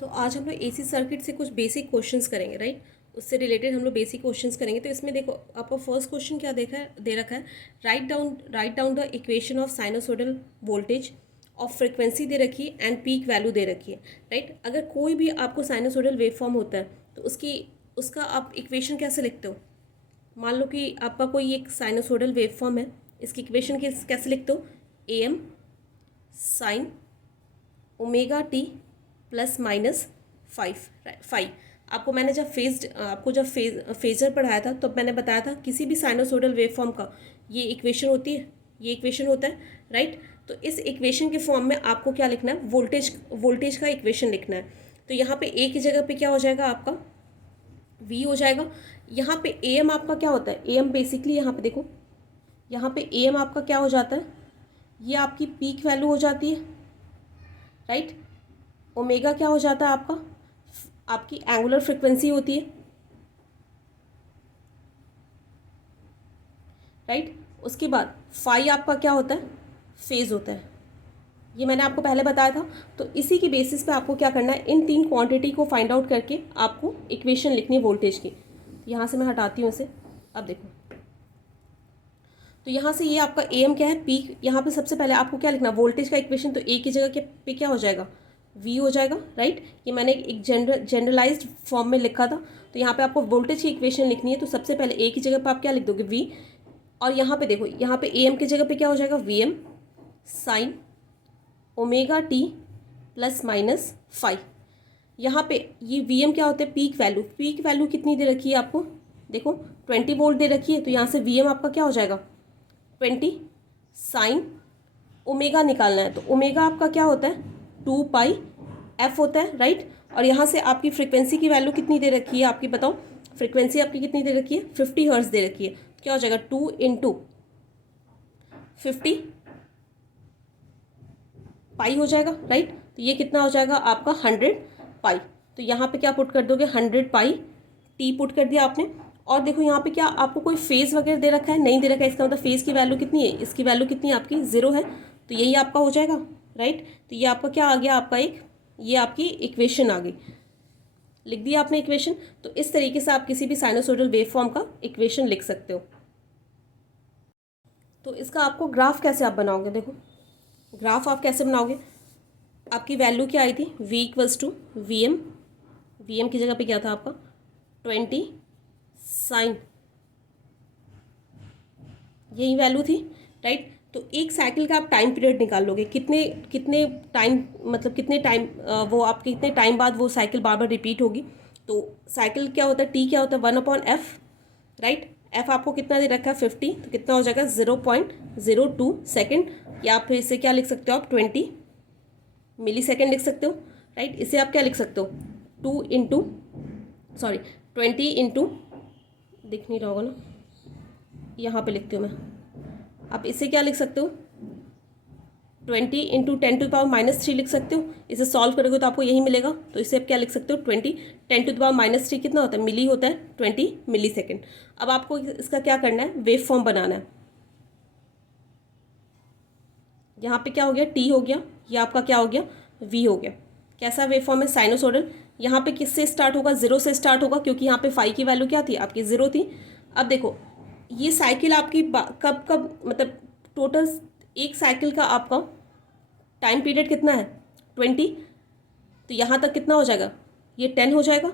तो आज हम लोग एसी सर्किट से कुछ बेसिक क्वेश्चंस करेंगे, राइट। उससे रिलेटेड हम लोग बेसिक क्वेश्चंस करेंगे। तो इसमें देखो आपका फर्स्ट क्वेश्चन क्या दे रखा है। Write down the equation of sinusoidal voltage of frequency दे रखी है एंड पीक वैल्यू दे रखी है, राइट। अगर कोई भी आपको साइनोसोडल वेव फॉर्म होता है तो उसका आप इक्वेशन कैसे लिखते हो। मान लो कि आपका कोई एक साइनोसोडल वेव फॉर्म है, इसकी इक्वेशन कैसे लिखते हो। A M sine omega T plus minus five. आपको जब फेजर पढ़ाया था तो मैंने बताया था किसी भी साइनोसोडल वेव फॉर्म का ये इक्वेशन होती है, ये इक्वेशन होता है, राइट। तो इस इक्वेशन के फॉर्म में आपको क्या लिखना है, वोल्टेज का इक्वेशन लिखना है। तो यहाँ पे ए की जगह पे क्या हो जाएगा आपका वी हो जाएगा। यहाँ पे ए एम आपका क्या होता है, ए एम बेसिकली यहाँ पे देखो, यहाँ पे ए एम आपका क्या हो जाता है, ये आपकी पीक वैल्यू हो जाती है, राइट। ओमेगा क्या हो जाता है आपकी एंगुलर फ्रिक्वेंसी होती है, राइट। उसके बाद फाई आपका क्या होता है, फेज होता है। ये मैंने आपको पहले बताया था। तो इसी की बेसिस पे आपको क्या करना है, इन तीन क्वांटिटी को फाइंड आउट करके आपको इक्वेशन लिखनी है वोल्टेज की। यहाँ से मैं हटाती हूँ इसे। अब देखो, तो यहाँ से ये आपका ए एम क्या है, पीक। यहाँ पे सबसे पहले आपको क्या लिखना है, वोल्टेज का इक्वेशन। तो ए की जगह पे क्या हो जाएगा, वी हो जाएगा, राइट। ये मैंने एक जनरलाइज्ड फॉर्म में लिखा था। तो यहाँ पे आपको वोल्टेज की इक्वेशन लिखनी है। तो सबसे पहले ए की जगह पे आप क्या लिख दोगे, वी। और यहाँ पे देखो, यहाँ पे ए एम की जगह पे क्या हो जाएगा, V M sine omega T plus minus five. यहाँ पे ये वी एम क्या होता है, पीक वैल्यू कितनी दे रखी है आपको, देखो 20 वोल्ट दे रखी है। तो यहाँ से वी एम आपका क्या हो जाएगा 20 साइन ओमेगा निकालना है। तो ओमेगा आपका क्या होता है 2 पाई एफ होता है, राइट। और यहाँ से आपकी फ्रिक्वेंसी की वैल्यू कितनी दे रखी है आपकी, बताओ फ्रिक्वेंसी आपकी कितनी दे रखी है, 50 हर्ट्ज दे रखी है। तो क्या हो जाएगा 2 इंटू 50 पाई हो जाएगा, राइट। तो ये कितना हो जाएगा आपका 100 पाई। तो यहाँ पे क्या पुट कर दोगे, 100 पाई टी पुट कर दिया आपने। और देखो यहाँ पे क्या आपको कोई फेज़ वगैरह दे रखा है, नहीं दे रखा है। इसका मतलब फेज़ की वैल्यू कितनी है, इसकी वैल्यू कितनी है आपकी 0 है। तो यही आपका हो जाएगा, राइट। तो ये आपका क्या आ गया, आपका ये आपकी इक्वेशन आ गई, लिख दिया आपने इक्वेशन। तो इस तरीके से आप किसी भी साइनोसॉइडल वेव फॉर्म का इक्वेशन लिख सकते हो। तो इसका आपको ग्राफ कैसे आप बनाओगे, देखो ग्राफ आप कैसे बनाओगे। आपकी वैल्यू क्या आई थी, v equals to V M की जगह पे क्या था आपका 20 साइन, यही वैल्यू थी, राइट। तो एक साइकिल का आप टाइम पीरियड निकाल लोगे, कितने कितने टाइम, मतलब कितने टाइम वो आपके कितने टाइम बाद वो साइकिल बार बार रिपीट होगी। तो साइकिल क्या होता है, टी क्या होता है 1/f, राइट। एफ आपको कितना दे रखा है 50, तो कितना हो जाएगा 0.02 सेकेंड। या फिर इसे क्या लिख सकते हो आप 20 मिली सेकेंड लिख सकते हो, राइट। इसे आप क्या लिख सकते हो 20 इंटू, दिख नहीं रहा होगा ना, यहाँ पे लिखती हूँ मैं। आप इसे क्या लिख सकते हो 20 इंटू 10⁻³ लिख सकते हो। इसे सॉल्व करोगे तो आपको यही मिलेगा। तो इसे आप क्या लिख सकते हो 20 10⁻³ कितना होता है, मिली होता है, 20 मिली सेकेंड। अब आपको इसका क्या करना है, वेव फॉर्म बनाना है। यहाँ पे क्या हो गया, टी हो गया, ये आपका क्या हो गया, वी हो गया। कैसा वेव फॉर्म है, साइनोसोडल। यहाँ पे किससे स्टार्ट होगा, 0 से स्टार्ट होगा, क्योंकि यहाँ पे फाई की वैल्यू क्या थी आपकी 0 थी। अब देखो ये साइकिल आपकी कब कब, मतलब टोटल एक साइकिल का आपका टाइम पीरियड कितना है 20। तो यहाँ तक कितना हो जाएगा, ये 10 हो जाएगा,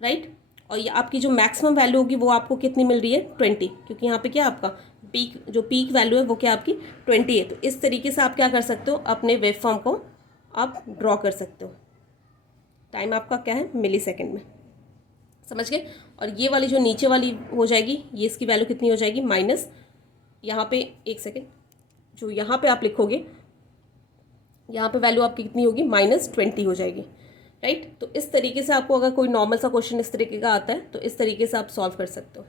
राइट। और ये आपकी जो मैक्सिमम वैल्यू होगी वो आपको कितनी मिल रही है 20, क्योंकि यहाँ पे क्या आपका पीक वैल्यू है वो क्या आपकी 20 है। तो इस तरीके से आप क्या कर सकते हो, अपने वेव फॉर्म को आप ड्रॉ कर सकते हो। टाइम आपका क्या है, मिली सेकेंड में, समझ गए। और ये वाली जो नीचे वाली हो जाएगी, ये इसकी वैल्यू कितनी हो जाएगी माइनस, यहाँ पे एक सेकेंड, जो यहाँ पे आप लिखोगे यहाँ पे वैल्यू आपकी कितनी होगी -20 हो जाएगी, राइट। तो इस तरीके से आपको अगर कोई नॉर्मल सा क्वेश्चन इस तरीके का आता है तो इस तरीके से आप सॉल्व कर सकते हो।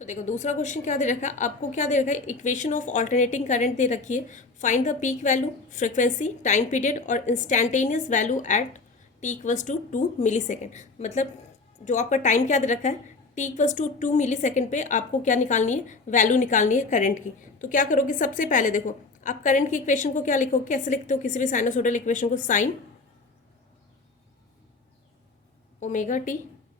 तो देखो दूसरा क्वेश्चन क्या दे रखा है आपको, क्या दे रखा है, इक्वेशन ऑफ ऑल्टरनेटिंग करंट दे रखी है। Find the peak value, frequency, time period और instantaneous value at t equals to 2 millisecond. मतलब जो आपका टाइम क्या दे रखा है, t equals to 2 millisecond पे आपको क्या निकालनी है, वैल्यू निकालनी है करंट की। तो क्या करोगे, सबसे पहले देखो आप करंट की इक्वेशन को क्या लिखोगे, कैसे लिखते हो किसी भी साइनोसॉइडल इक्वेशन को, sign omega T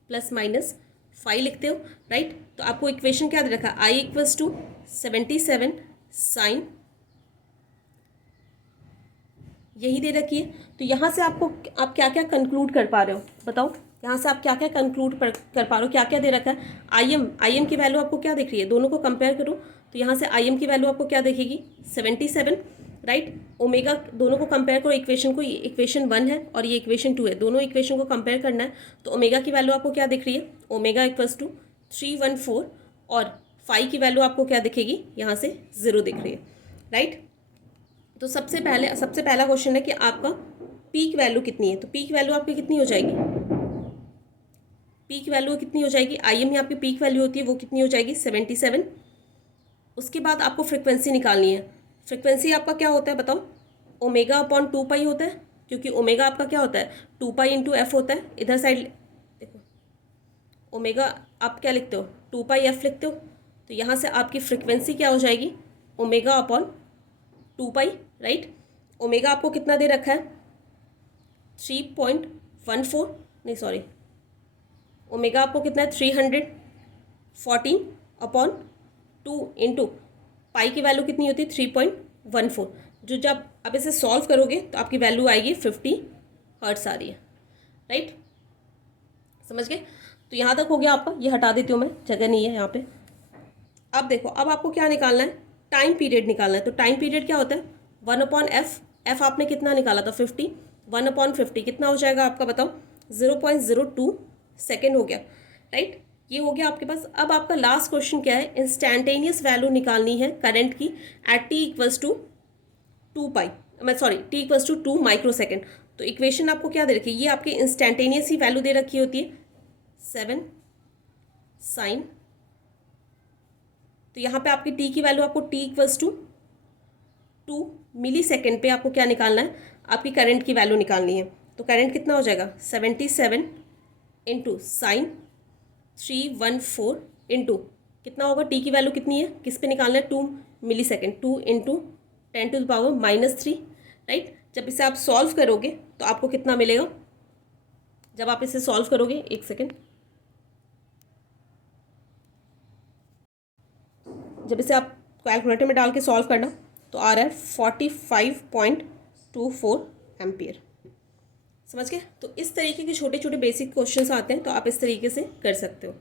plus minus five लिखते हो, राइट। तो आपको इक्वेशन क्या दे रखा है, आई इक्वल्स टू 77 साइन, यही दे रखी है। तो यहाँ से आपको आप क्या क्या कंक्लूड कर पा रहे हो बताओ, यहाँ से आप क्या क्या कंक्लूड कर पा रहे हो, क्या क्या दे रखा है। आई एम की वैल्यू आपको क्या दिख रही है, दोनों को कंपेयर करो तो यहाँ से आई एम की वैल्यू आपको क्या दिखेगी 77, राइट। ओमेगा दोनों को कंपेयर करो, इक्वेशन को, ये इक्वेशन 1 है और ये इक्वेशन 2 है, दोनों इक्वेशन को कंपेयर करना है। तो ओमेगा की वैल्यू आपको क्या दिख रही है, ओमेगा इक्वल्स टू 314 और फाई की वैल्यू आपको क्या दिखेगी, यहाँ से 0 दिख रही है, राइट। तो सबसे पहला क्वेश्चन है कि आपका पीक वैल्यू कितनी है। तो पीक वैल्यू आपकी कितनी हो जाएगी, पीक वैल्यू कितनी हो जाएगी, आई एम में आपकी पीक वैल्यू होती है वो कितनी हो जाएगी 77। उसके बाद आपको फ्रिक्वेंसी निकालनी है। फ्रिक्वेंसी आपका क्या होता है बताओ, ओमेगा अपॉन 2 पाई होता है, क्योंकि ओमेगा आपका क्या होता है 2 पाई इंटू एफ होता है। इधर साइड देखो, ओमेगा आप क्या लिखते हो 2 पाई एफ लिखते हो। तो यहाँ से आपकी फ्रिक्वेंसी क्या हो जाएगी, ओमेगा अपॉन 2 पाई, राइट। ओमेगा आपको कितना दे रखा है 3.14, नहीं सॉरी, ओमेगा आपको कितना है 314 अपॉन 2 इंटू पाई की वैल्यू कितनी होती है 3.14। जो जब आप इसे सॉल्व करोगे तो आपकी वैल्यू आएगी 50 हर्ट्स आ रही है, राइट। समझ गए। तो यहाँ तक हो गया आपका, ये हटा देती हूँ मैं, जगह नहीं है यहाँ पे। अब देखो, अब आपको क्या निकालना है, टाइम पीरियड निकालना है। तो टाइम पीरियड क्या होता है 1 अपॉन एफ, एफ आपने कितना निकाला था 50, 1 अपॉन 50 कितना हो जाएगा आपका बताओ 0.02 सेकेंड हो गया, राइट। ये हो गया आपके पास। अब आपका लास्ट क्वेश्चन क्या है, इंस्टैंटेनियस वैल्यू निकालनी है करंट की at T equals to 2 pi, मैं sorry T equals to 2 microsecond. तो इक्वेशन आपको क्या दे रखी है, ये आपकी इंस्टैंटेनियस ही वैल्यू दे रखी होती है 7 साइन। तो यहाँ पे आपकी टी की वैल्यू आपको T equals to 2 millisecond पे आपको क्या निकालना है, आपकी करंट की वैल्यू निकालनी है। तो करंट कितना हो जाएगा 77 इंटू साइन 314 इंटू कितना होगा, टी की वैल्यू कितनी है, किस पे निकालना है 2 मिली सेकेंड, 2 इंटू 10⁻³ राइट। जब इसे आप सॉल्व करोगे तो आपको कितना मिलेगा, जब आप इसे सॉल्व करोगे, एक सेकेंड, जब इसे आप कैलकुलेटर में डाल के सॉल्व करना तो आ रहा है 45.24 एम्पियर। समझ गए। तो इस तरीके के छोटे छोटे बेसिक क्वेश्चंस आते हैं, तो आप इस तरीके से कर सकते हो।